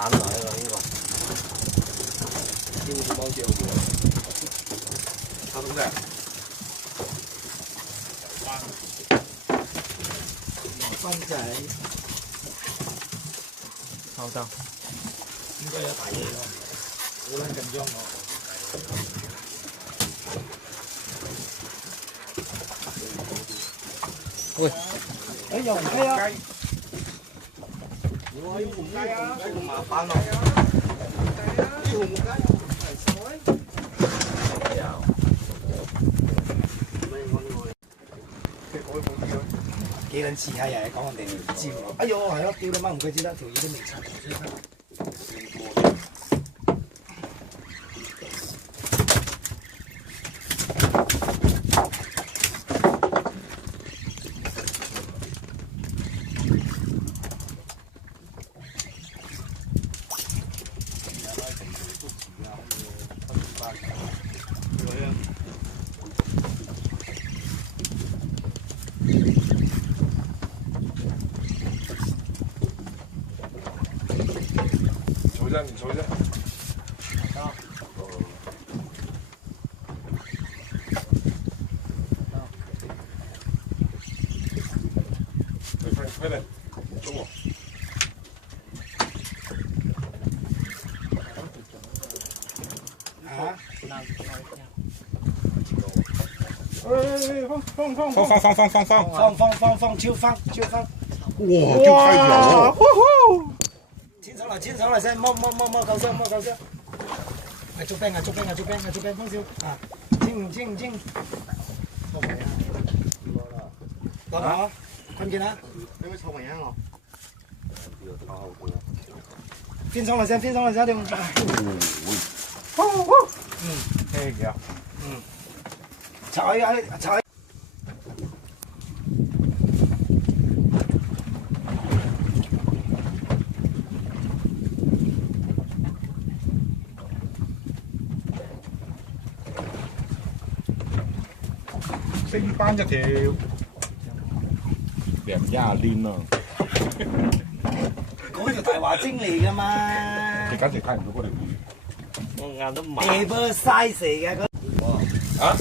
啊，呢個。呢個包椒嘅，差唔多。番仔，好得，應該有大嘢咯，好撚緊張我。喂，哎又唔雞啊！我要紅雞啊！咁麻煩咯。要紅雞。幾撚似下又係講人哋唔知喎。哎呦，係咯，屌你媽唔鬼知得，條魚都未拆，追翻。你瞅一下。快点，走我。啊？放，就放。哇，就开有。牵手嚟先，摸夠聲。係捉兵，放少啊！清。臭味啊！攞嘛？困見啦！有冇臭味啊我？偏上嚟先，點？呢個。踩。升班一條，兩廿鏈啊！嗰條大華精嚟㗎嘛！你簡直睇唔到嗰條魚，我眼都麻。Oversize 嚟嘅嗰。啊！